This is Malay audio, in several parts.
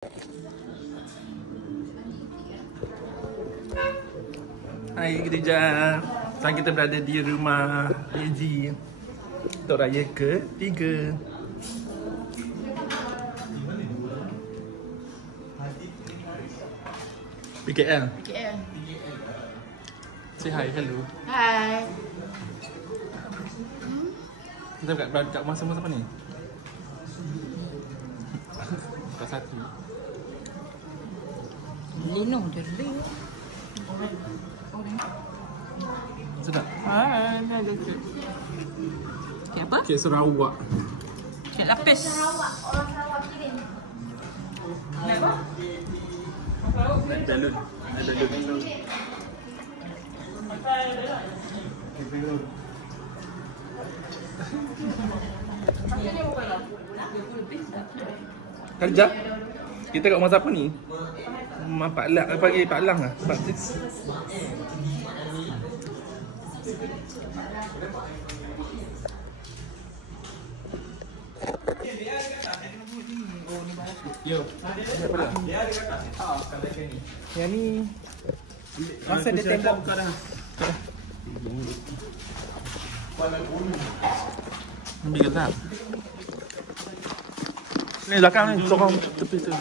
Hai Khadijah. Sekarang kita berada di rumah Eji untuk raya ke-3. PKL. PKL. Say hi, hello. Hai. Kita kat rumah sama siapa ni? Kat satu. Lino je ring. Sedap. Hai, ni ada kek. Kek apa? Kek Sarawak. Kek lapis. Sarawak, orang Sarawak kirim. Nak apa? Naik balon. Naik balon. Khadijah, kita kat rumah siapa ni? Rumah Pak Lang, panggil Pak Lang lah. Pak Sis. Yo. Yang ni masa dia tembak buka dah. Ambil kata. Ni belakang ni, sorang tepi tu.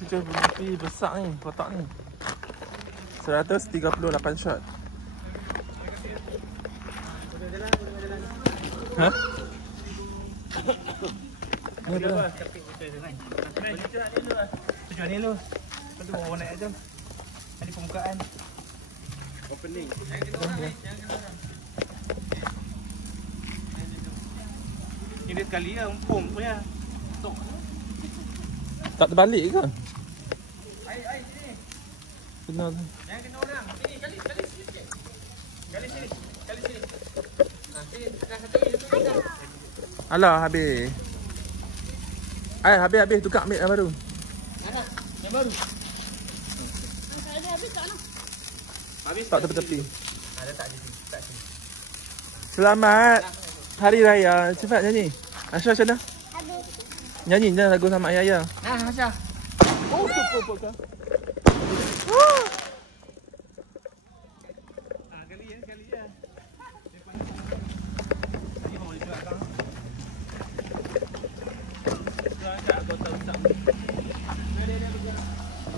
Tujuh lebih besar ni, kotak ni 138 shot. Ha? Ni apa? Tujuan ni lu. Lepas tu bawa naik jom. Ada pembukaan. Opening. Ni dia sekali lah umpung punya. Tok. Tak terbalik ke? Air sini. Kena tu. Jangan kena orang. Sini kali sikit. Kali sini. Sini dah satu ni. Alah, habis. Habis. Tukar ambil yang baru. Mana? Yang baru. Ada habis tak nak? Habis Tak tepi-tepi. Ada tak sini. Tak sini. Selamat Hari Raya. Cepat nyanyi. Asya, macam mana? Habis. Nyanyi je lagu sama ayah. Nah, Hasya. Oh, super kau. Kali ya. Tadi mau dijual kan?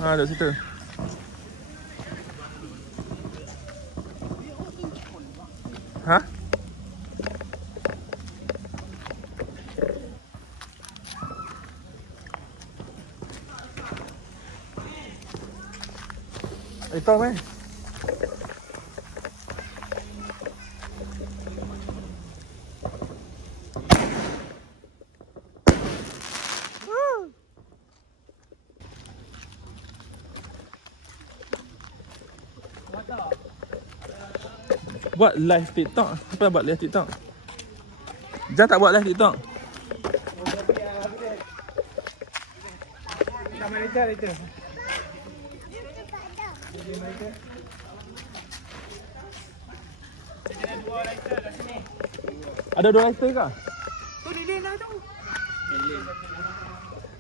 Duduk situ. Ha? Tahu mai. Buat live TikTok. Apa buat live TikTok? Jangan tak buat live TikTok. Sama lighter itu. Ada dua lighter kat sini. Ada 2 lighter ke? Tu lilin dah tu.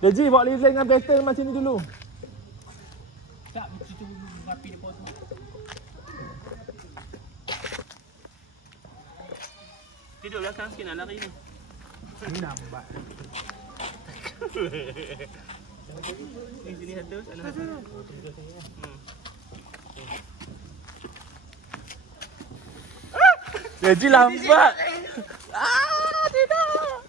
Deji bawa lilin dengan blaster macam ni dulu. Tak, situ rapi depa tu. Tidur belakang sikit nak lari ni. Ni nampak. Ni sini satu, sana satu. Deji lambat. Tidak.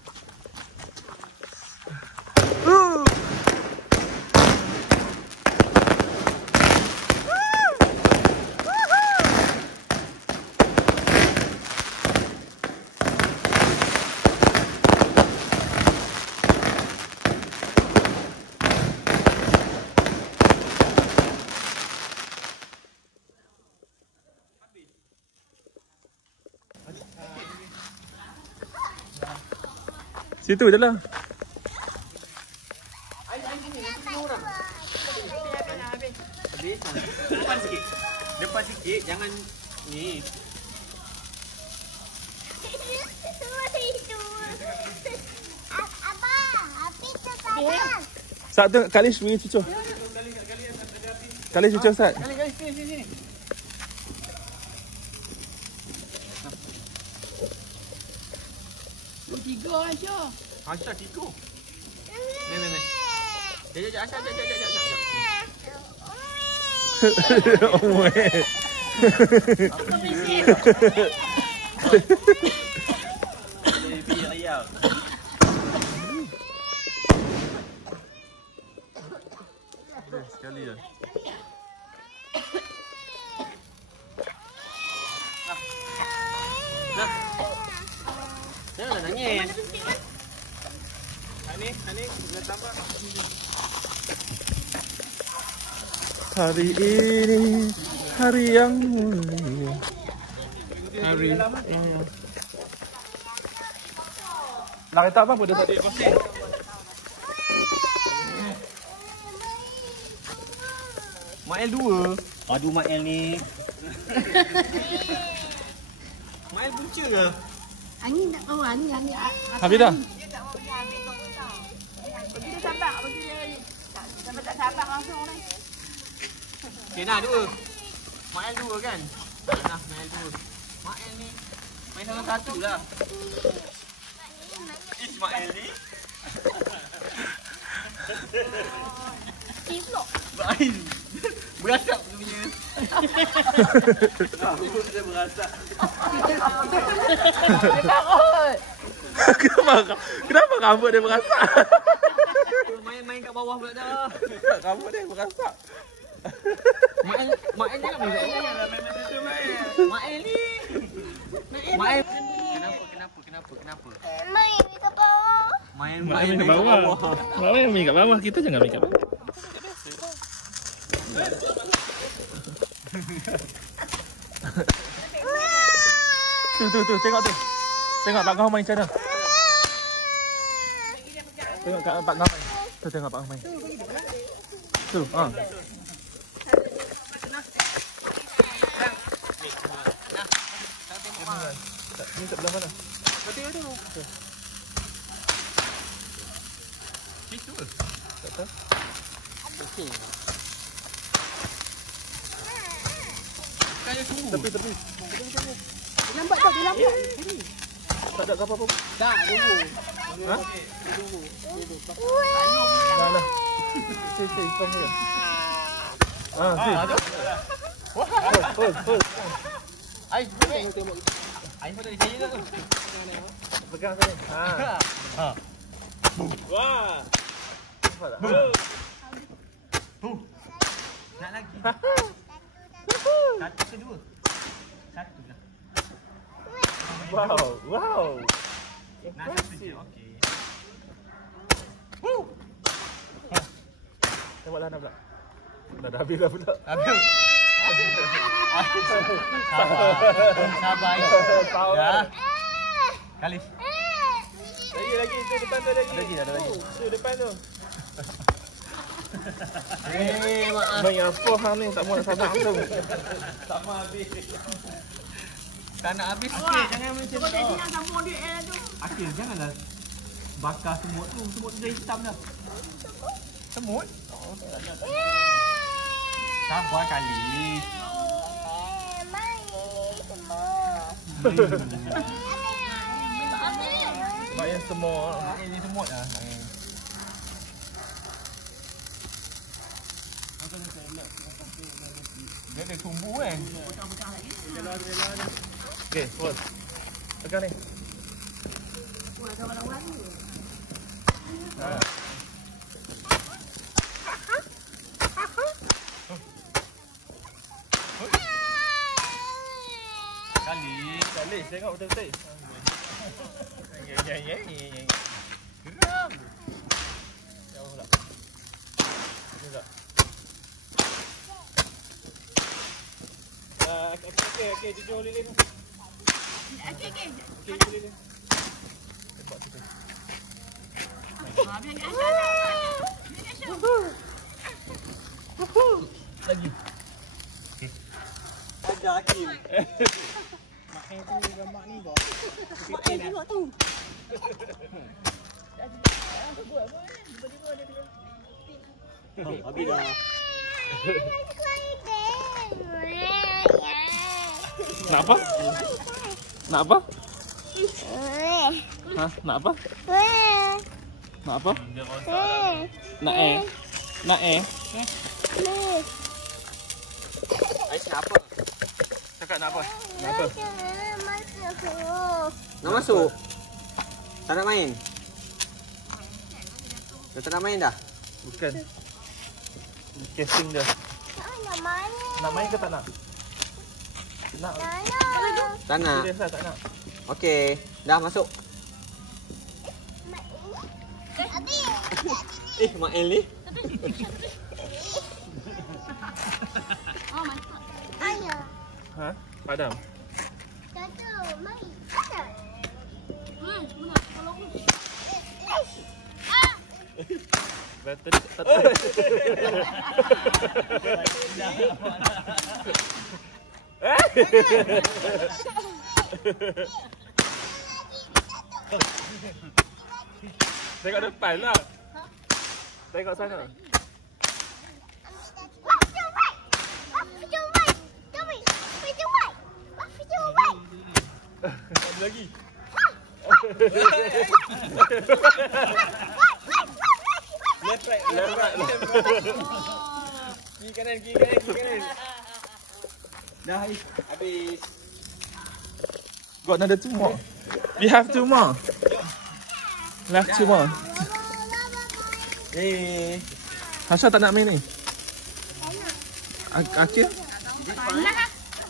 Situ je lah. Habis. Depan sikit. Depan sikit. Jangan ni. Semua tidur. Abang, api tu sadar. Sat tu Kalish bagi cucu. Kalish cucu Sat. Kali sini. Tiga aja. Asal tidur. Ni. Jap. Oh, Baby ayam. sekali je. Nah. Janganlah nangis. Ani, dah tambah. Hari ini hari yang mulia. Hari. Lah kereta apa dah tadi kosong. Mael 2. Aduh Mael ni. Mael punca ke? Angin tak tahu angin. Habis dah. Bagi dia sabar, bagi dia. Sampai tak sabar langsung ni. Okay, nah 2. Mael 2 kan? Nah, Mael 2. Mael ni main salah satu lah. Ismail ni. Tidur. Baik. Berasap tu punya. Rambut dia berasap. Kenapa rambut dia berasak? Main kat bawah pula dah. Rambut dia berasak. Mael jangan main kat bawah. Mael ni. Mael. Kenapa? Main ke bawah. Main Kat bawah. Main main kat bawah, kita jangan main kat bawah. Tu, tengok tu. Tengok Pak Kau main macam mana. Tengok kat Pak Kau main. Tu tengok Pak Kau main. Tu, ha. Ni sebelah mana? Betul. Situ ke? Tak tahu. Okey. Kaya tunggu. Tepi. Lambat tak? Dia lambat. Tak ada apa-apa. Dah, tunggu. Ha? Dah. Si, kom dia. Ah, si. Hold. Ai, tengok. Ai pun dari sini tu. Pegang sini. Ha. Wah. Nak lagi. Satu ke dua? Satu lah. Wow. Nak satu je. Okey. Tengoklah nak pula. Dah habis dah pula. Habis. Sabar. Dah. Kalish. Lagi tu depan tu lagi. Ada lagi. Tu depan tu. Maaf. Main apa hang ni tak mau nak sabar tu. Tak mau habis. Tak nak habis. Okey, jangan macam tu. Dia nak sambung dia air tu. Akhil, janganlah bakar semut tu. Semut tu dah hitam dah. Semut? Oh, tak ada. Sabar kali. Main semua. Main semua. Ini semut dah. Dia ada tumbuh kan? Okey, hold. Pegang ni. Kali, tengok betul-betul. Ya. Geram. Jauh pula. Ni tak. Okey, jujur lilin. Okey. Okey, lilin. Tembak kita. Biar dia Lagi. Ada Hakim. Mak tu gambar ni dah. Mak tengok tu. Habis dah. Nak apa? Nak apa? Ha? Nak apa? Nak apa? Nak Nak Ais nak apa? Cakap nak apa? Nak apa? Nak masuk? Tak nak main? Dah tak nak main dah? Bukan. Casing dia. Nak main ke tak nak? Nak. Tak nak? Serius lah tak nak. Okey. Dah masuk. Mak El ni. Ha? Padam. Betul. Tengok depan lah. Tengok sana. Ada lagi. Left right. Kiri kanan. Dah habis. Got another 2 more. We have 2 more. Left 2 more. Hasha tak nak main ni? Akil?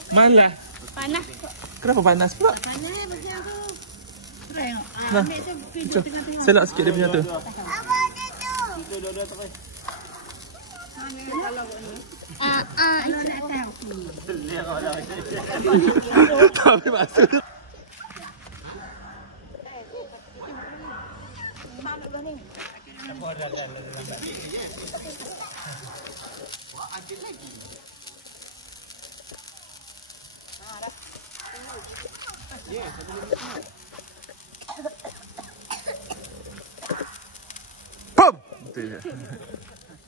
Malah. Panas. Kenapa panas pula? Panas bagi aku. Tengok. Nah. Ambil tu video tengah-tengah. Selak sikit dia punya tu. Tapi maksud Pum! Itu dia.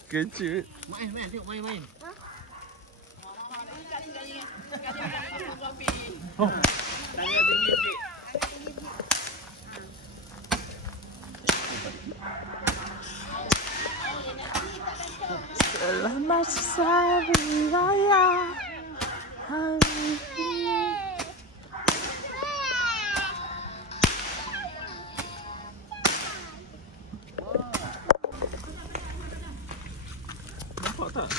Kecil. Main. Tengok main. Oh. Tanya tinggi sikit. Selamat Hari Raya. Nampak tak?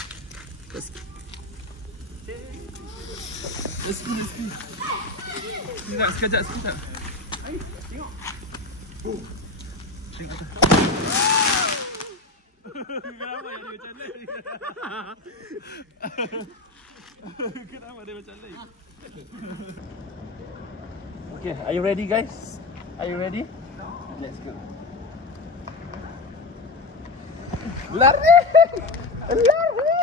Sekejap, sekejap. Tengok. Tengok tu. Kenapa dia macam lain? Kenapa dia macam lain? Okay, are you ready guys? Are you ready? Let's go. Lari! Lari!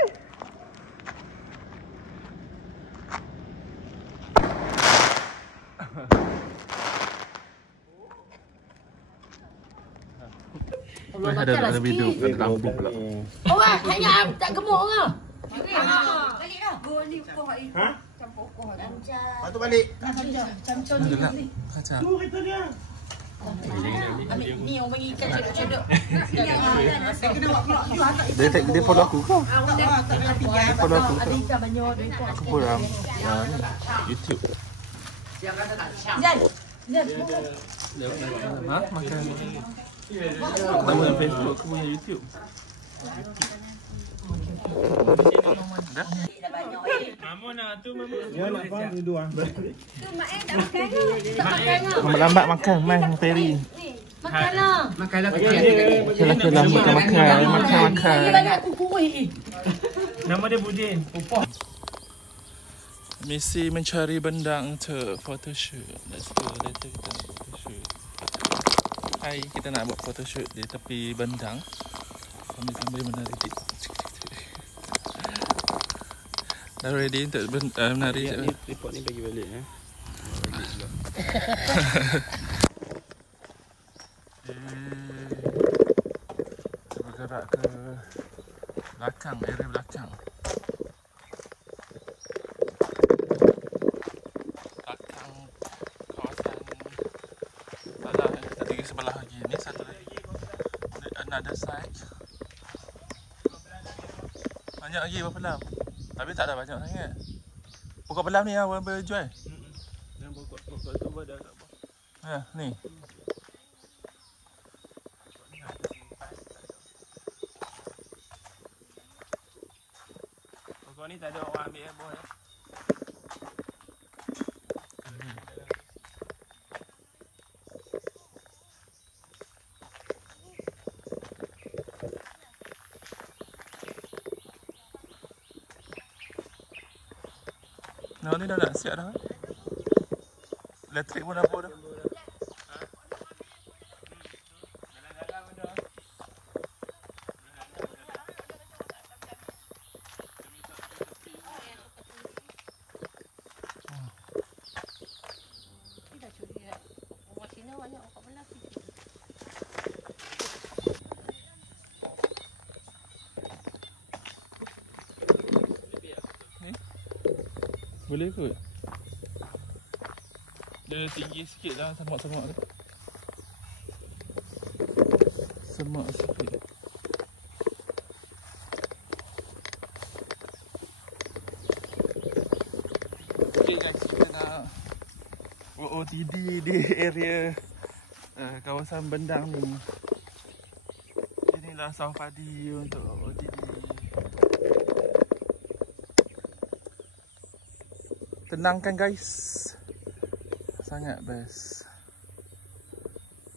Ada video kat lampu pula. Orang hanya tak gemuk ke? Balik dah. Gol ni poh ai. Ha? Campur poh. Patut balik. Camcon ni. Kacau. Tu kereta dia. Ambil ni orang bagi ikan cedok-cedok. Dia follow aku ke? Dia follow aku ke? Ada ikan banyak dia ikut. Aku kurang YouTube. Zan. Ha? Makan. Nama dalam Facebook, aku punya YouTube. Dah? Mama nak tu mama. Ya nak apa ni dua. Tu mak tak makan ke? Tak makan ke? Lambat makan, Mai Ferry. Makanlah. Makanlah Kelah makan. Dia banyak kuku ni. Nama dia Budin. Pupoh. Misi mencari bendang untuk photoshoot. Let's go, later kita nak photoshoot. Hai, kita nak buat photoshoot di tepi bendang. Sambil-sambil menarik. Dah ready untuk menari je. Ni tripod ni bagi balik Kita bergerak ke belakang, area belakang. Belakang kawasan sebelah, tadi sebelah lagi. Ni satu lagi. Another side. Banyak lagi berpelam. Tapi tak ada banyak sangat. Pokok pelam ni yang berjual. Dan pokok tu ada kat bawah. Ha, ni. Pokok ni tak ada orang ambil bawah dah. No, ni dah nak siap dah. Elektrik pun dah dah. Boleh kot. Dia tinggi sikit lah semak-semak tu. Semak sikit. Okay guys, kita nak OOTD di area kawasan Bendang ni. Inilah sawah padi untuk OOTD. Tenang kan guys, sangat best.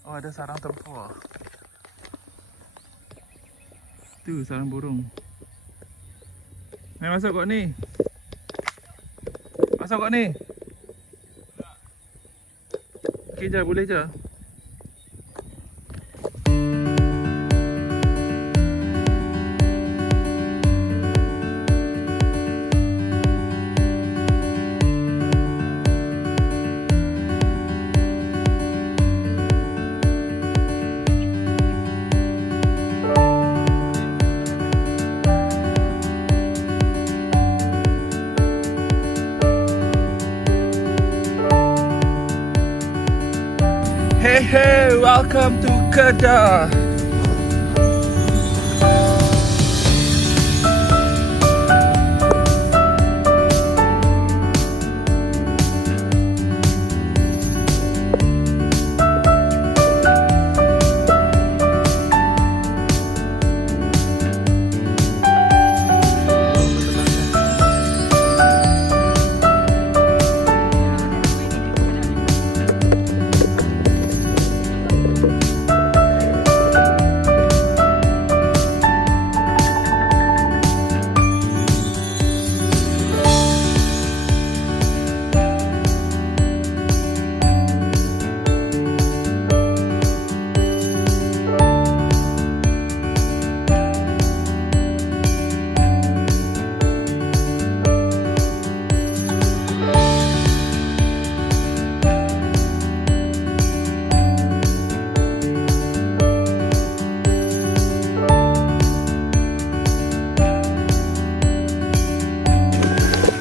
Oh, ada sarang tempur. Tu sarang burung. Mari masuk kat ni. Masuk kat ni. Okey je, boleh je. Hey, welcome to Kedah.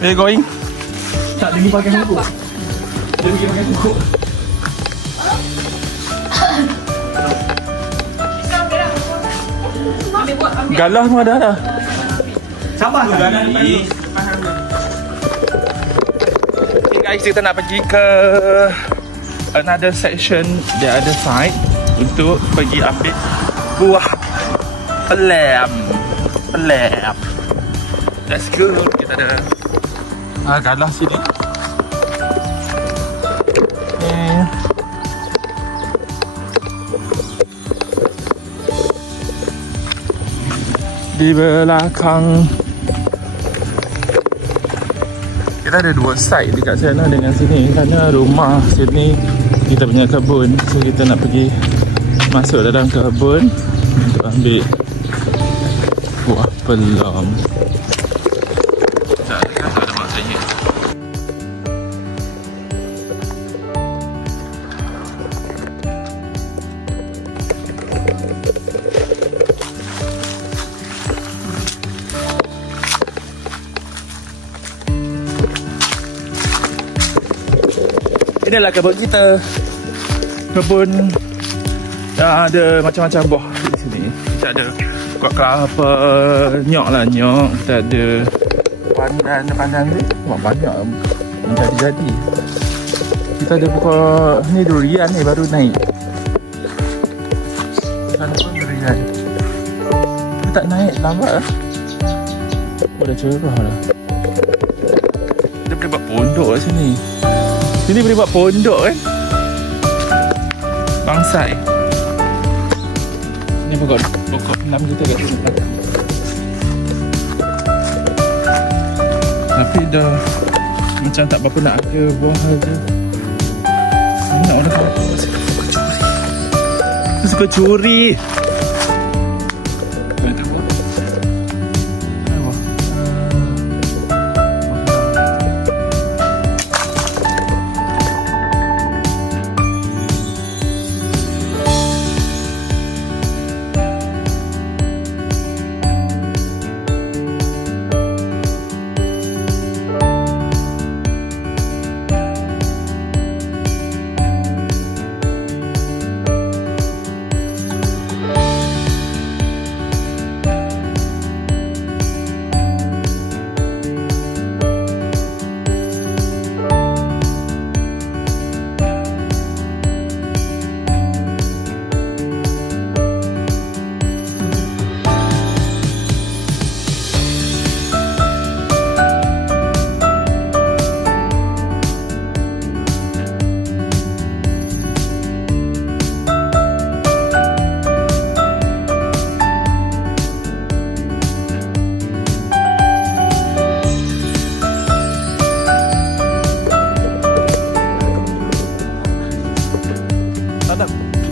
Where you going? Tak pergi pakai buku. Dia pergi pakai buku. Galah semua dah dah. Sabar sekali. Okay guys, kita nak pergi ke another section the other side untuk pergi ambil buah pelam. Let's go. Kita ada galah sini. Di belakang kita ada dua side dekat sana dengan sini. Kerana rumah sini kita punya kebun, so kita nak pergi masuk dalam kebun untuk ambil buah pelam. Tak Inilah kebun kita. Kebun yang ada macam-macam buah di sini. Kita ada kuat kelapa, nyok lah nyok. Kita ada pandan ni. Wah, banyak jadi. Kita ada pokok ni durian ni baru naik. Sana pun durian. Tapi tak naik lambat lah. Oh, dah cerah lah. Kita boleh buat pondok kat sini. Sini boleh buat pondok kan? Bangsai. Ni pokok enam kita kat sini. Tapi dah macam tak berapa nak ada buah saja. Nak orang kata suka curi.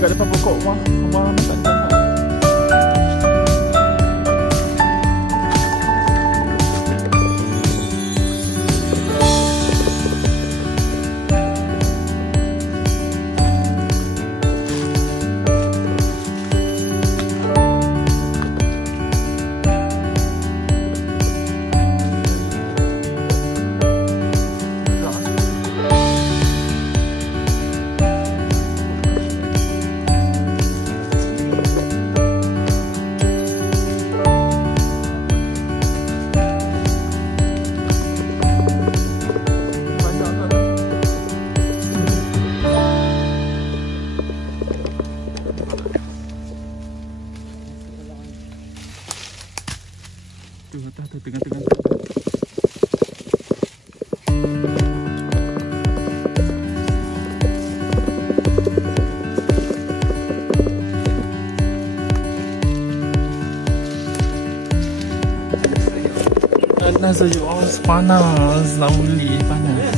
Kat depan pokok rumah tak ada. Tu atas tu tengah-tengah. Panas saja. Oh, panas. Lauli panas.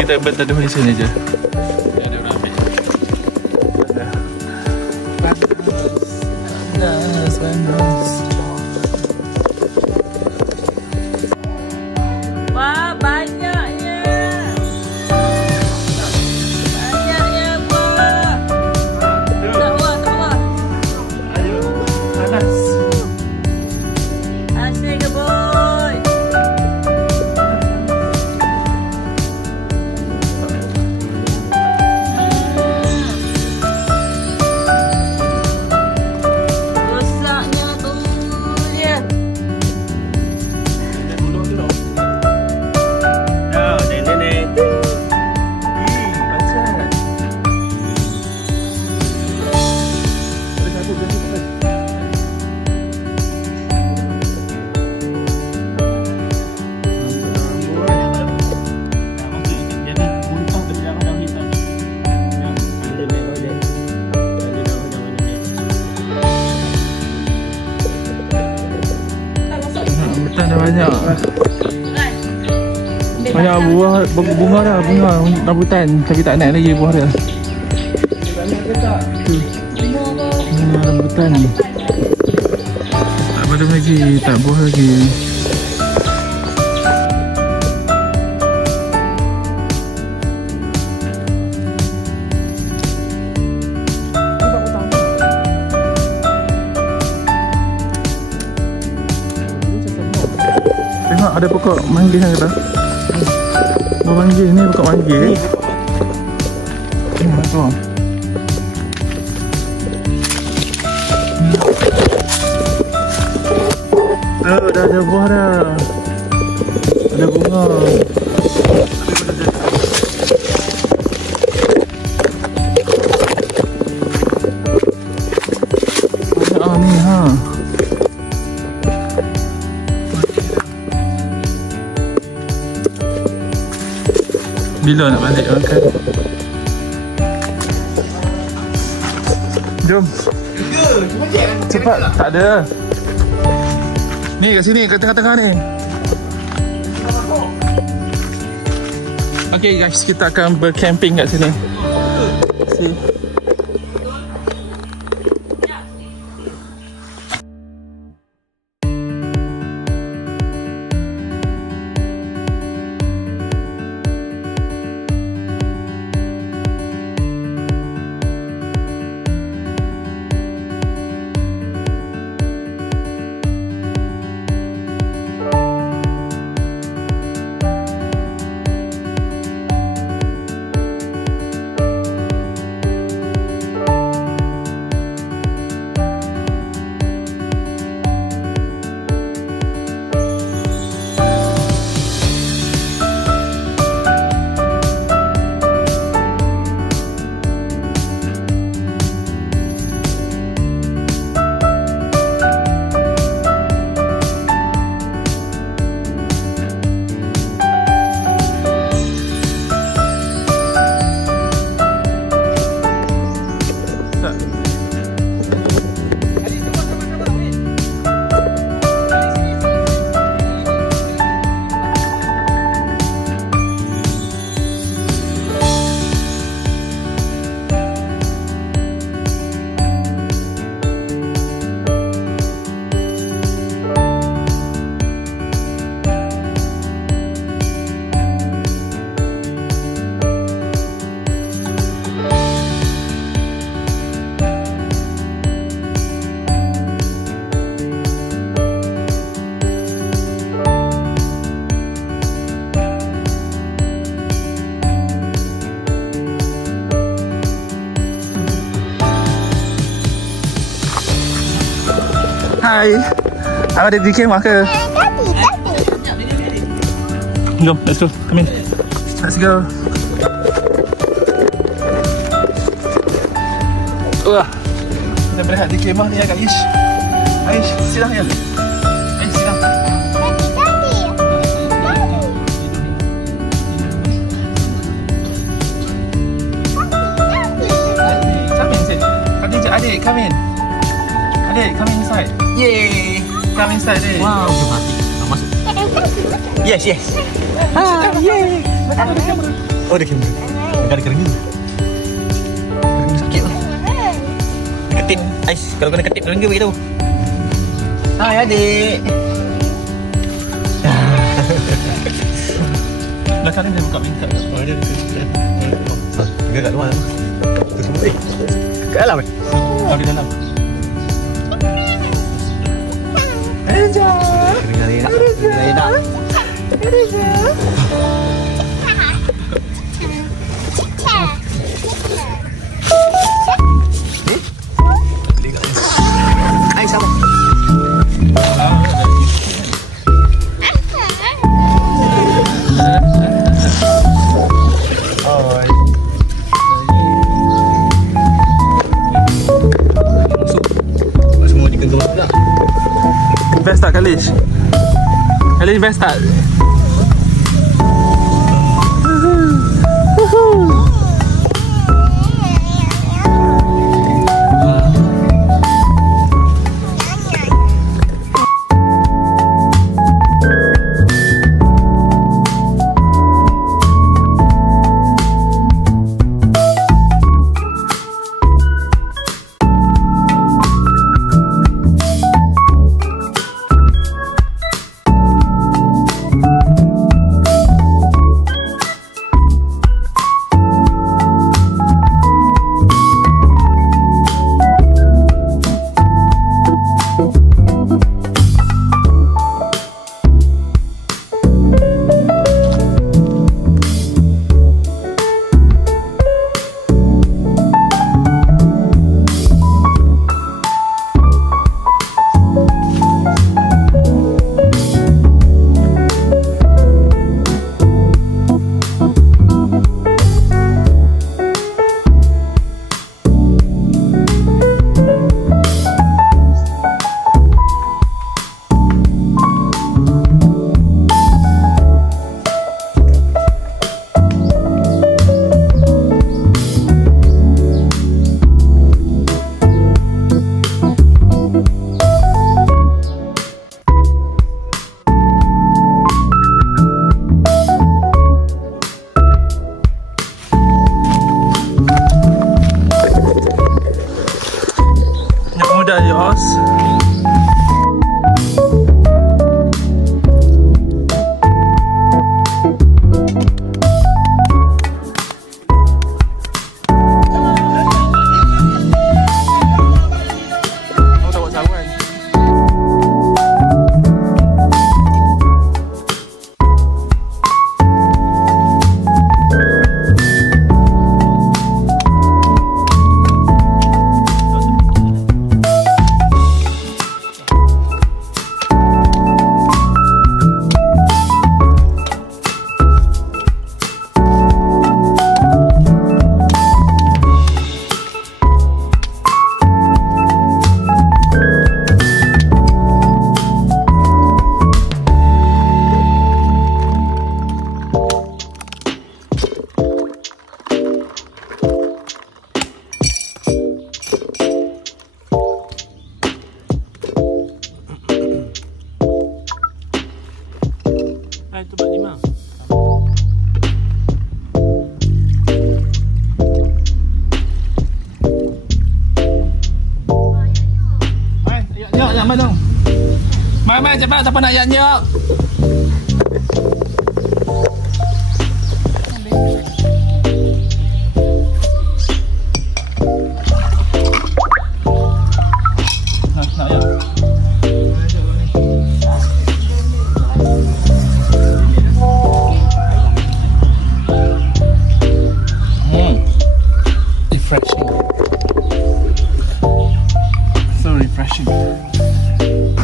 Kita berteduh di sini je. Ada orang ambil. Panas. Wah, banyaknya. Banyaknya buah. Tak buah. Ayo, panas. Asik ke boy? Rusaknya tunggu dia. Ada banyak. Banyak buah bunga dah, bunga rambutan tapi tak naik lagi buah dia. Bunga rambutan. Tak padam lagi, tak buah lagi. Tengok ada pokok manggis yang kata. Buat manggil ni, buka manggil. Tu. Dah ada buah dah. Ada bunga. Ni ha. Bila nak balik makan? Jom. Cepat. Tak ada. Ni kat sini, kat tengah-tengah ni. Okay guys, kita akan bercamping kat sini. See. Hai. Ada di kemah ke? Tati. Jom, let's go. Come in. Let's go. Wah. Kita berehat di kemah ni ya guys. Aish, silang ya. Aish, silang. Come in, sit. Adik, come in. Adik, come inside. Yay! Come inside, adik. Wow, jom mati. Masuk. Yes. Yay! Ada kamera. Oh, ada kamera. Ada kering ni. Kering sakit lah. Ketip. Ais, kalau kena ketip kering ke begitu. Hai adik. Belakang ni dia buka minta. Oh, dia. Enggak kat luar. Tu semua. Kat dalam. Oh, di dalam. Hai sama. Semua digenggam pula. Best tak Kalish? Kalish best tak? bos. Itu buat 5. Mai, ayat yang mana? Mai cepat siapa nak ayat.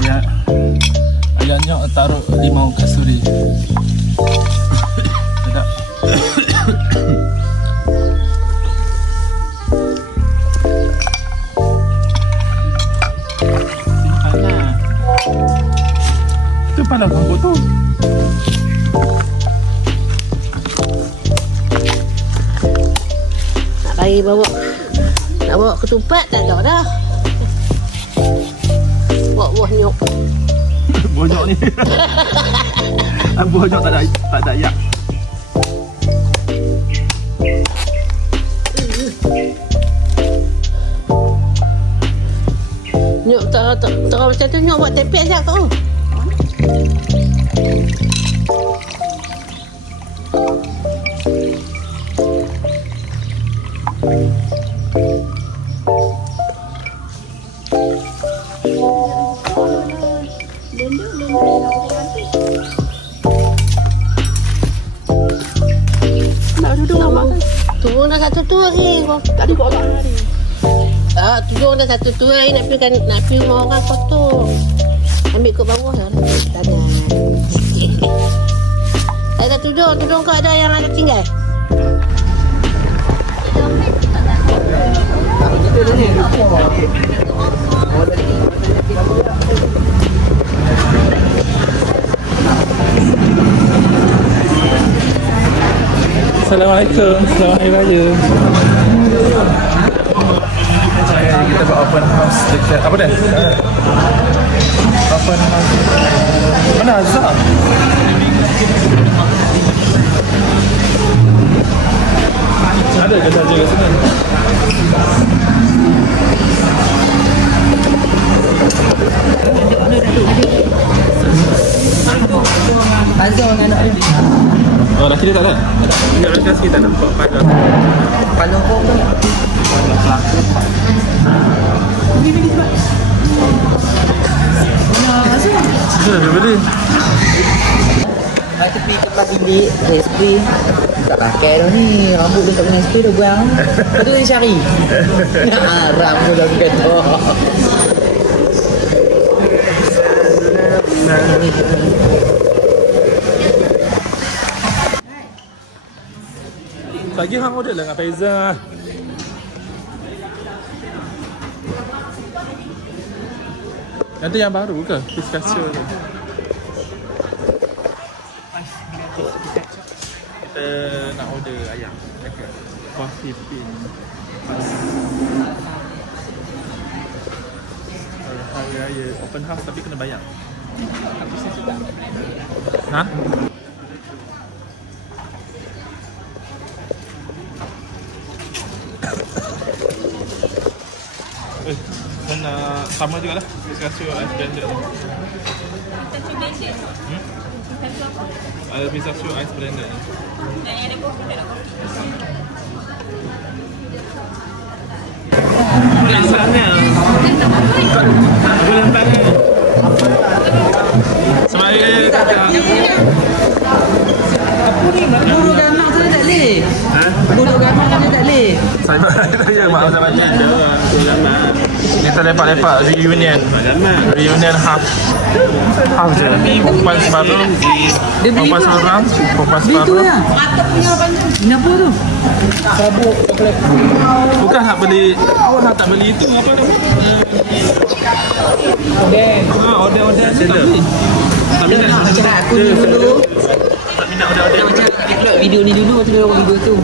Ya, ayahnya taruh limau kasuri. Sedap. Itu pada ganggu tu. Nak bagi bawa ketupat tak ada dah. Buah nyok. Buah nyok ni. Buah nyok tak ada ayak. Nyok tak macam tu nyok buat tepek sekejap tu. Turun dah satu tu lagi. Tadi kau tak lari. Turun dah satu tu lagi. Nak pergi rumah orang kotor. Ambil ke bawah lah. Tangan. Ada tudung kau ada yang ada tinggal? Assalamualaikum. Selamat Hari Raya. Kita buat open house dekat apa dah? Open house. Mana Azhar? Ada ke saja kat sini? Azhar dengan anak dia. Oh, laki dia tak ada? Enggak, laki tak nampak pada. Paling kau tu. Ini sebab. Mana Azhar? Dia beli. Hai tepi tempat bilik spray. Tak pakai dah ni. Rambut dia tak guna spray dah buang. Lepas tu dia cari. Haram pun dah kata. Lagi hang order lah dengan Faizal. Nanti yang baru ke? Pistachio tu. Kita nak order ayam dekat Coffee Bean. Hari Raya open house tapi kena bayar. Ha? Mana Sama juga lah. Pistachio ice blended ni. Ada pistachio ice blended ni. Biasanya aku lambat ni. Semaya kakak. Guru gamak tu tak boleh. Ha? Guru gamak tu tak boleh. Saya maaf saya baca je. Kita lepak-lepak reunion. Reunion half je. Perempuan separuh. Perempuan seorang. Perempuan Itu separuh. lah. Kenapa tu? Bukan nak beli. Awak nak tak beli itu apa nama? Order tu tak beli. Tak minat. Nak cakap aku ni dulu. Tak minat order. Macam upload video ni dulu, tu dia video tu.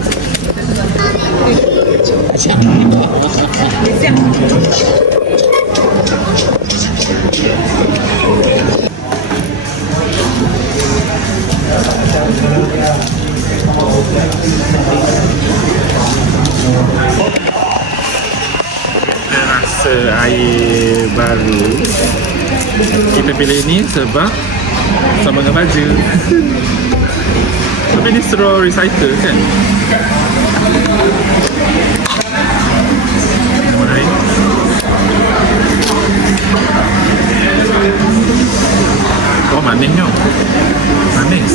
Rasa air baru. Kita pilih ni sebab sama dengan baju. Tapi ni straw recycle kan? Nama lain. Oh manisnya. Manis.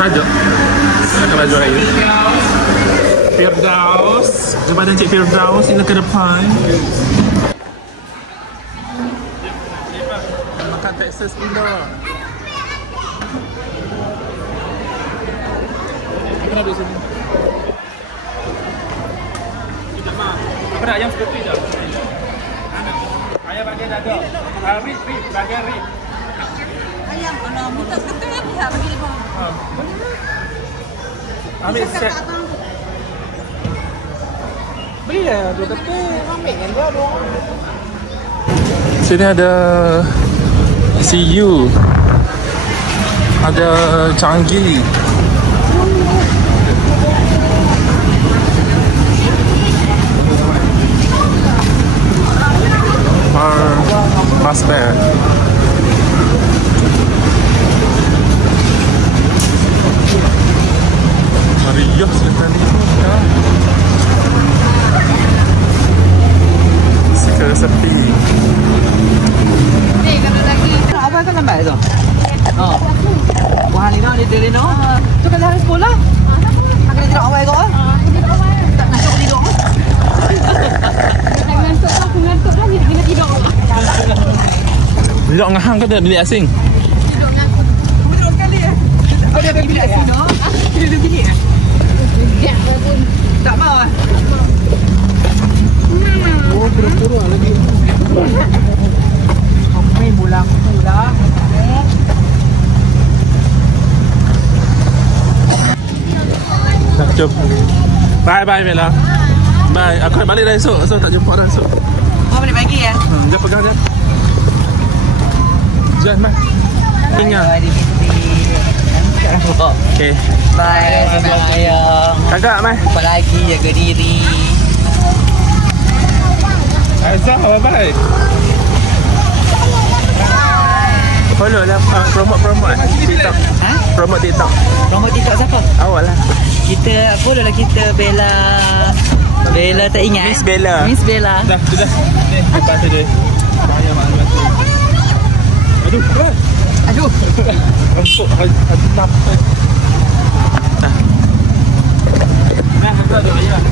Tajuk. Ada baju lagi. Firdaus. Jumpa dengan Cik Firdaus ini ke depan. Makan Texas Indoor. Kenapa duduk sini? Sekejap mak. Apa dah ayam seperti je? Ayam bagian dada. Rib, bagian rib. Ayam, kalau muntah seketeng apa bagi dia? Ambil set. Beli lah 2 keping. Ambil kan dia dong. Sini ada CU. Ada Changi. Master. Mariah sekali ya. Sekali sepi. Apa kau lambat tu? Oh. Wah, Lino dia Lino. Tu kan hari sekolah. Akan tidak awal kau. Tak nak cakap tidur. Ngantuk lah, kena tidur. Tidur ngahang ke tak bilik asing? Tidur ngantuk. Tidur sekali eh. Kau dia ada bilik sini. Dia ada bilik eh? Ya, pun. Tak mau ah. Oh, pura-pura lagi. Kau main bola pula. Dah jom. Bye bye Mela. Bye. Aku nak balik dah esok. So tak jumpa dah esok. Kau boleh bagi ya? Dia pegang je. Jangan mai. Ingat. Okay. Bye sayang. Kakak mai. Jumpa lagi, jaga diri. Aisyah, bye. Follow lah promote TikTok. Ha? Promote TikTok. Nombor TikTok siapa? Awak lah. Kita follow lah kita Bella. Bella tak ingat. Miss Bella. Miss Bella. Dah, sudah. Ni, lepas tu dia. Bahaya maklumat tu. Aduh, berat. Aduh. Empuk, aduh, nampak. Nah, kita duduk lagi lah.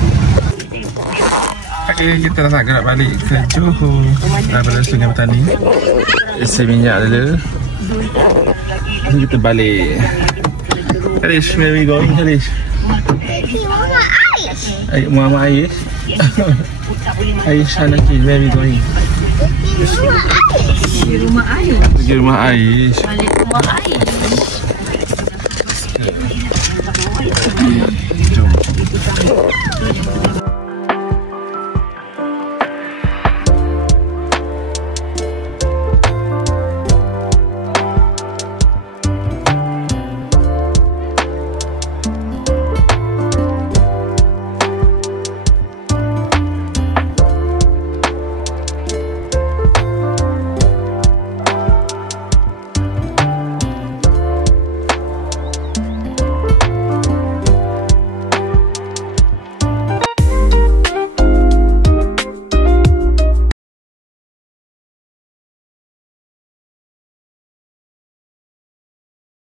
Okay, kita dah nak gerak balik ke Johor daripada Sungai Petani. Isi minyak dulu. Jadi kita balik. Kalish, where we going, Kalish? Mama Aish. Aish Hanaki, where we going? Di rumah Aish. Pergi rumah Aish. Balik rumah Aish. Jom.